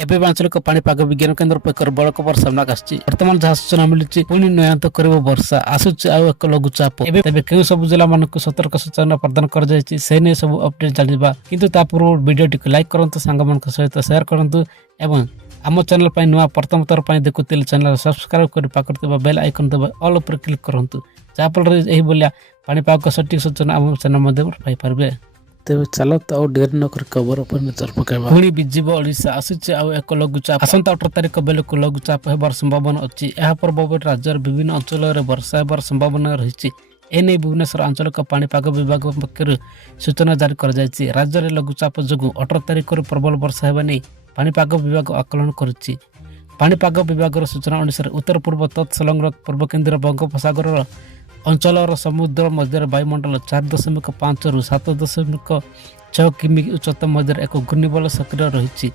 ଏବେ ଆଞ୍ଚଳିକ ପାଣିପାଗ ବିଜ୍ଞାନ କେନ୍ଦ୍ର ପକ୍ଷରୁ ବଡ଼ ଖବର ସାମ୍ନାକୁ ଆସିଛି। ବର୍ତ୍ତମାନ ଯାହା ସୂଚନା ମିଳୁଛି ପୁଣି ନୟାନ୍ତ କରିବ ବର୍ଷା, ଆସୁଛି ଆଉ ଏକ ଲଘୁଚାପ। ଏବେ ତେବେ କେଉଁ ସବୁ ଜିଲ୍ଲା ମାନଙ୍କୁ ସତର୍କ ସୂଚନା ପ୍ରଦାନ କରାଯାଇଛି ସେ ନେଇ ସବୁ ଅପଡେଟ୍ ଜାଣିବା। କିନ୍ତୁ ତା ପୂର୍ବରୁ ଭିଡ଼ିଓଟିକୁ ଲାଇକ୍ କରନ୍ତୁ, ସାଙ୍ଗମାନଙ୍କ ସହିତ ସେୟାର କରନ୍ତୁ ଏବଂ ଆମ ଚ୍ୟାନେଲ ପାଇଁ ନୂଆ ପ୍ରଥମ ଥର ପାଇଁ ଦେଖୁଥିଲେ ଚ୍ୟାନେଲ ସବସ୍କ୍ରାଇବ କରି ପାଖରେ ଥିବା ବେଲ୍ ଆଇକନ୍ ଦେବା ଅଲ୍ ଉପରେ କ୍ଲିକ୍ କରନ୍ତୁ, ଯାହାଫଳରେ ଏହିଭଳିଆ ପାଣିପାଗ ସଠିକ ସୂଚନା ଆମ ଚ୍ୟାନେଲ ମାଧ୍ୟମରେ ପାଇପାରିବେ। ତେବେ ଚାଲତ ଆଉ ଡେରି ନକରି ଖବର ଉପରେ ନଜର ପକାଇବା। ପୁଣି ବିଜିବ ଓଡ଼ିଶା, ଆସୁଛି ଆଉ ଏକ ଲଘୁଚାପ। ଆସନ୍ତା 18 ତାରିଖ ବେଳକୁ ଲଘୁଚାପ ହେବାର ସମ୍ଭାବନା ଅଛି। ଏହା ପ୍ରଭାବରେ ରାଜ୍ୟର ବିଭିନ୍ନ ଅଞ୍ଚଳରେ ବର୍ଷା ହେବାର ସମ୍ଭାବନା ରହିଛି। ଏନେଇ ଭୁବନେଶ୍ୱର ଆଞ୍ଚଳିକ ପାଣିପାଗ ବିଭାଗ ପକ୍ଷରୁ ସୂଚନା ଜାରି କରାଯାଇଛି। ରାଜ୍ୟରେ ଲଘୁଚାପ ଯୋଗୁଁ 18 ତାରିଖରୁ ପ୍ରବଳ ବର୍ଷା ହେବା ନେଇ ପାଣିପାଗ ବିଭାଗ ଆକଳନ କରୁଛି। ପାଣିପାଗ ବିଭାଗର ସୂଚନା ଅନୁସାରେ ଉତ୍ତର ପୂର୍ବ ତତ୍ସଂଲଗ୍ନ ପୂର୍ବ କେନ୍ଦ୍ରୀୟ ବଙ୍ଗୋପସାଗରର ଅଞ୍ଚଳର ସମୁଦ୍ର ମଧ୍ୟରେ ବାୟୁମଣ୍ଡଳ 4.5 ରୁ 7.6 କିମି ଉଚ୍ଚତା ମଧ୍ୟରେ ଏକ ଘୂର୍ଣ୍ଣିବଳୟ ସକ୍ରିୟ ରହିଛି।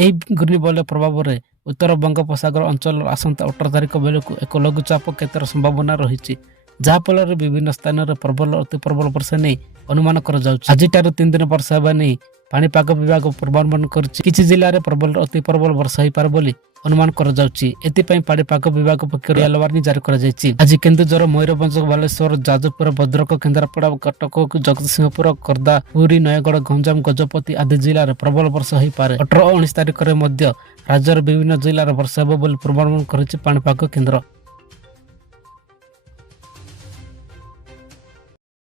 ଏହି ଘୂର୍ଣ୍ଣିବଳୟ ପ୍ରଭାବରେ ଉତ୍ତର ବଙ୍ଗୋପସାଗର ଅଞ୍ଚଳର ଆସନ୍ତା 18 ତାରିଖ ବେଳକୁ ଏକ ଲଘୁଚାପ କ୍ଷେତ୍ରର ସମ୍ଭାବନା ରହିଛି, ଯାହାଫଳରେ ବିଭିନ୍ନ ସ୍ଥାନରେ ପ୍ରବଳ ଅତି ପ୍ରବଳ ବର୍ଷା ନେଇ ଅନୁମାନ କରାଯାଉଛି। ଆଜିଠାରୁ 3 ଦିନ ବର୍ଷା ହେବା ନେଇ ପାଣିପାଗ ବିଭାଗ ପୂର୍ବାନୁମାନ କରିଛି। କିଛି ଜିଲ୍ଲାରେ ପ୍ରବଳ ଅତି ପ୍ରବଳ ବର୍ଷା ହୋଇପାରେ ବୋଲି ଅନୁମାନ କରାଯାଉଛି। ଏଥିପାଇଁ ପାଣିପାଗ ବିଭାଗ ପକ୍ଷରୁ ୟେଲୋ ୱାର୍ଣ୍ଣିଂ ଜାରି କରାଯାଇଛି। ଆଜି କେନ୍ଦୁଝର, ମୟୂରଭଞ୍ଜ, ବାଲେଶ୍ୱର, ଯାଜପୁର, ଭଦ୍ରକ, କେନ୍ଦ୍ରାପଡ଼ା, କଟକ, ଜଗତସିଂହପୁର, ଖୋର୍ଦ୍ଧା, ପୁରୀ, ନୟାଗଡ଼, ଗଞ୍ଜାମ, ଗଜପତି ଆଦି ଜିଲ୍ଲାରେ ପ୍ରବଳ ବର୍ଷା ହୋଇପାରେ। 18 ଓ 19 ତାରିଖରେ ମଧ୍ୟ ରାଜ୍ୟର ବିଭିନ୍ନ ଜିଲ୍ଲାରେ ବର୍ଷା ହେବ ବୋଲି ପୂର୍ବାନୁମାନ କରିଛି ପାଣିପାଗ କେନ୍ଦ୍ର।